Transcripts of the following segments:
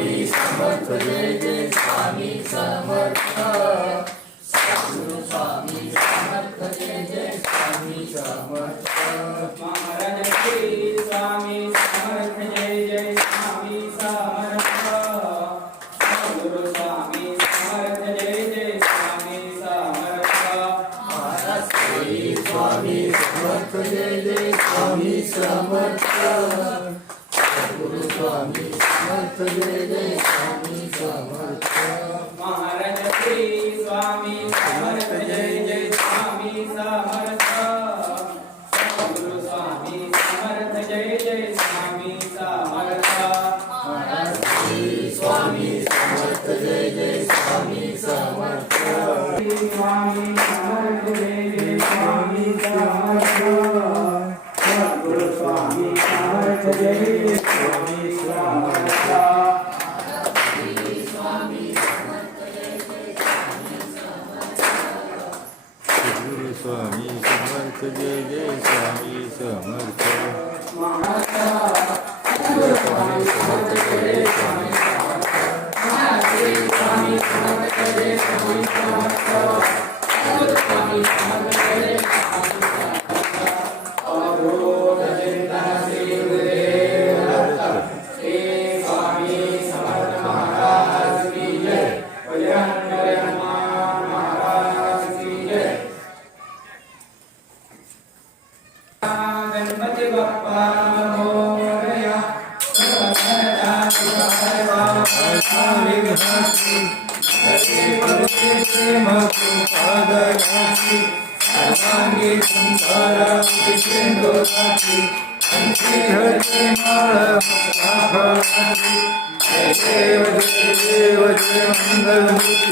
स्वामी समर्थ जय जय स्वामी समर्थ আমি সমর্থ মহারাজ जय जय स्वामी समर्थ स्वामी समर्थ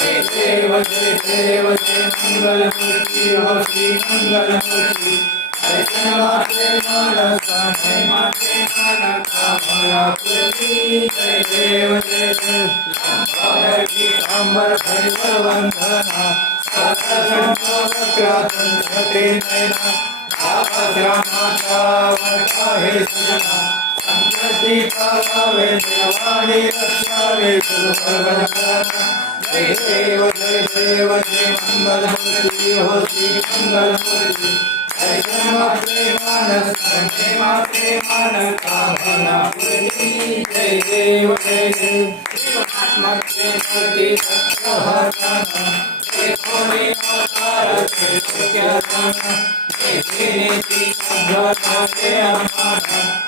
देव जय देव जय मंगलमूर्ती हो श्री मंगलमूर्ती दर्शनाचे मानसा माते मन कामना जय देव जय अमर भैरवंदना सकलसंभवग्रातंत्रते नैना आपद्रामाता वर्षाहे सजना संकटी पावे देवाणी रक्षावे गुरुवर्गजना जय देव जय देव जय मंगलमूर्ति हो श्री मंगलमूर्ति जय माते मानस जय माते मान कामना पूर्ति जय देव जय देव आत्मके मूर्ति सत्यहरणा जय कोरि अवतार जय सत्यधना जय जय जय जय जय श्री गुरु हो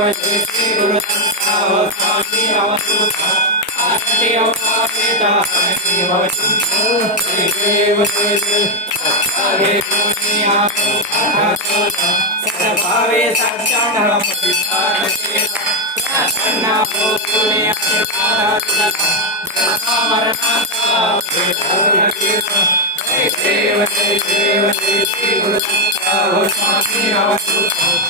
देव जय श्री गुरु स्वामी अवधूता आरती उपानित हरि भवचिंता जय देव जय सर्वभावे प्रसन्ना जय श्री अवधूता देव रत्नादिशे सकलितम् आनपदे मन धारे उन्मन विष्णुपनति सति गुणपन ऐका जनार्दनि श्री सत्तजन जय देव जय देव जय श्री गुरु स्वामी अवधूत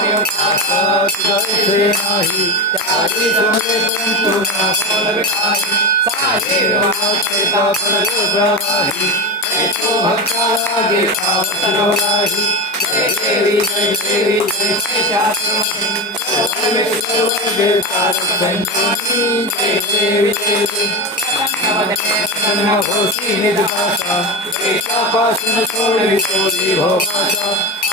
तू तो तू ते देव जय सोना तू तू खुशी पाया जय सारे तू नाम नाम नामे हे नाही विवाहेता परलो प्रवाही तो भक्ता लागे पावतलो जय देवी जय देवी जय जय जय देवी जय देवी संताने जय देव जय देव जय हनुमंता ब्रह्मचारी प्रसाद नाभे द्रोणंता जय देव जय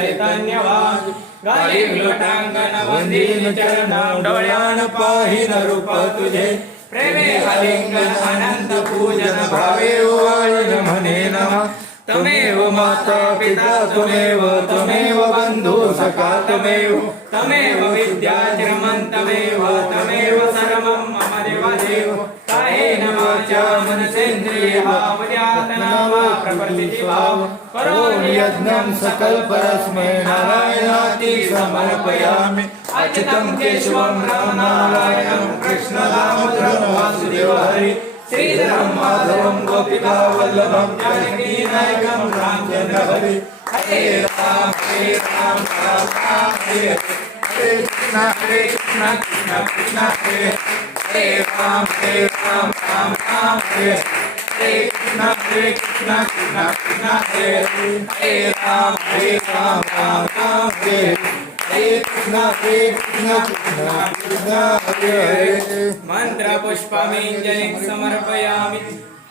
चैतन्यवान् गरीब लुटांगण वंदीन चरणं डोळ्यान पाहिन रूप तुझे। प्रेमे हलिंगन अनंत पूजन भावे वाळीन म्हणे नमः। तमेव माता पिता त्वमेव तमेव बंधु सखा तमेव। तमेव विद्या चिरमन् तमेव तमेव सर्वं मम देव देव कायेन वाचा मनसेन्द्रियः वाजातना वा प्रकृतिजीवाव करोमि नारायणाति समर्पयामि। अच्युतं केशवं रामनारायणं कृष्णदामोदरं वासुदेव हरि श्रीधरं माधवं गोपिका वल्लभं जानकी नायकं रामचन्द्र हरि हरे राम हरे राम राम राम, हरे हरे। हरे Krishna Hare Krishna Krishna Krishna Hare Ram,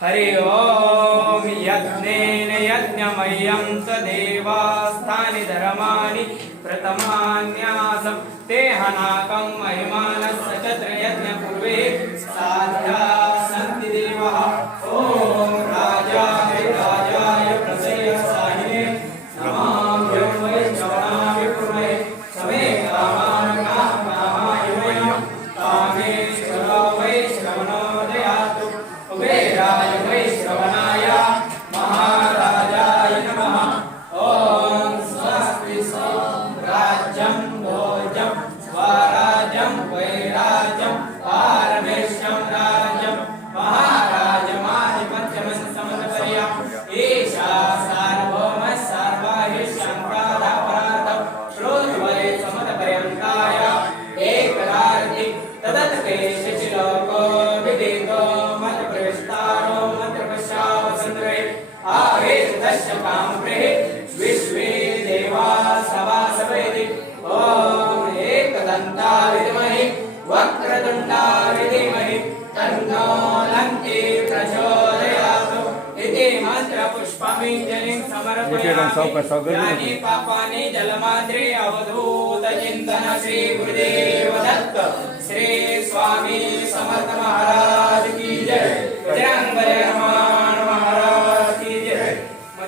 Hari ओम् यज्ञेन यज्ञमयं स देवास्थानि धर्माणि प्रथमान्यासं ते हनाकं महिमानस्य च त्रयज्ञपूर्वे साध्या सवासवेदि ॐ एकदन्ता विद्महे वक्रतुण्डा विधीमहि तन्नो लङ्के प्रचोदयातु इति मन्त्रपुष्पमिञ्जलिं समर्पयामि यानि पापानि जलमाद्रे अवधूत चिन्तन श्री गुरुदेव दत्त श्री स्वामी समर्थ महाराज की जय। बजरंग बली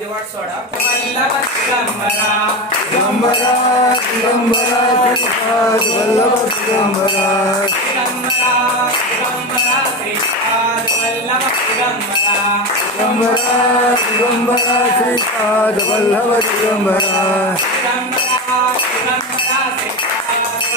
దివాట్ సోడా వల్లభ దిగంబర దిగంబర దిగంబర వల్లభ దిగంబర దిగంబర దిగంబర శ్రీపాద వల్లభ దిగంబర దిగంబర దిగంబర శ్రీపాద వల్లభ దిగంబర దిగంబర దిగంబర శ్రీపాద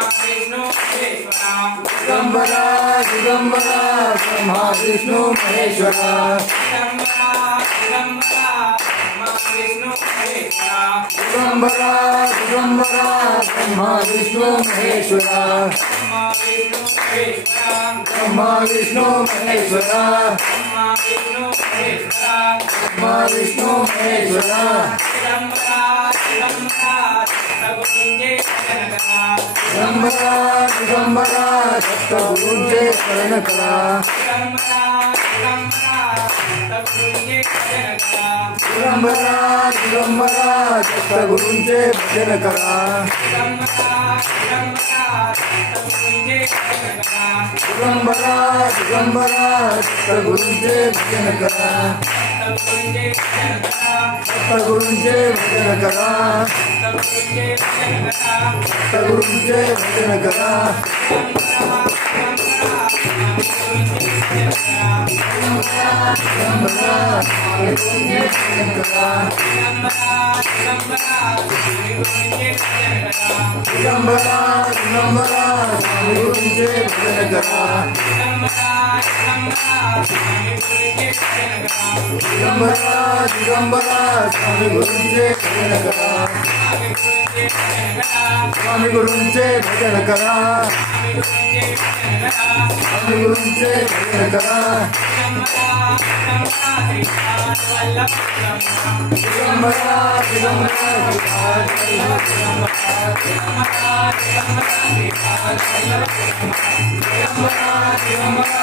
श्रीपाद वल्लभ दिगंबरा विष्णु महेश्वरा दिगंबरा दिगंबरा ब्रह्मा विष्णु महेश्वरा दिगंबरा विष्णु महेश्वरा ब्रह्मा विष्णु महेश्वरा महेश्वरा దిగంబరా దిగంబరా సప్తూర్జే కరణకరా దిగంబరా దిగంబరా సప్తగురుంజే భజనకరా దిగంబరా దిగంబరా సప్తగురుంజే భజనకరా గురుంజే భజన కదా గురుంజే భజన కదా నంబరా నంబరా దిగంబరా దిగంబరా స్వామి గురించే భజన కరా స్వామి గురించే భజన కరా. Saptagurunje, Bhajanakara, Gambara, Gambara, Swami Gurunje, Bhajanakara, Swami Gurunje, Bhajanakara, Swami Gurunje, Bhajanakara, Gambara, Gambara,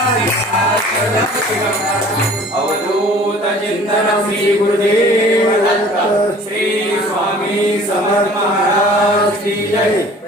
अवधूत चिंतन श्री गुरुदेव दत्त श्री स्वामी समर्थ महाराज की जय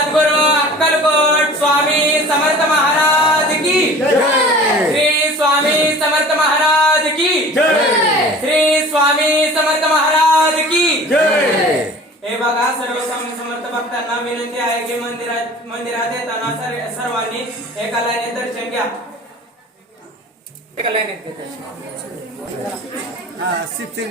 जगद्गुरु अक्कलकोट स्वामी समर्थ महाराज की। श्री स्वामी समर्थ महाराज की। श्री स्वामी समर्थ महाराज की। बघा सर्व स्वामी समर्थ भक्तांना विनंती आहे की मंदिरात मंदिरात येताना सर्वांनी एका लाईने दर्शन घ्या. शिवसेन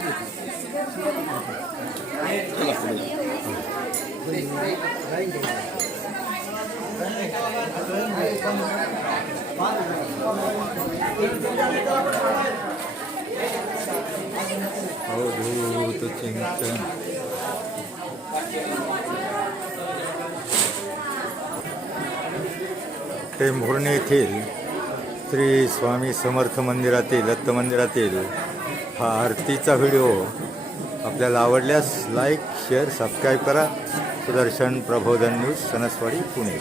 अवधूत चिंतन टेंभुर्णी येथील श्री स्वामी समर्थ मंदिरातील दत्त मंदिरातील हा आरतीचा व्हिडिओ आपल्याला आवडल्यास लाईक शेअर सबस्क्राईब करा. सुदर्शन प्रबोधन न्यूज़ सनसवाडी पुणे।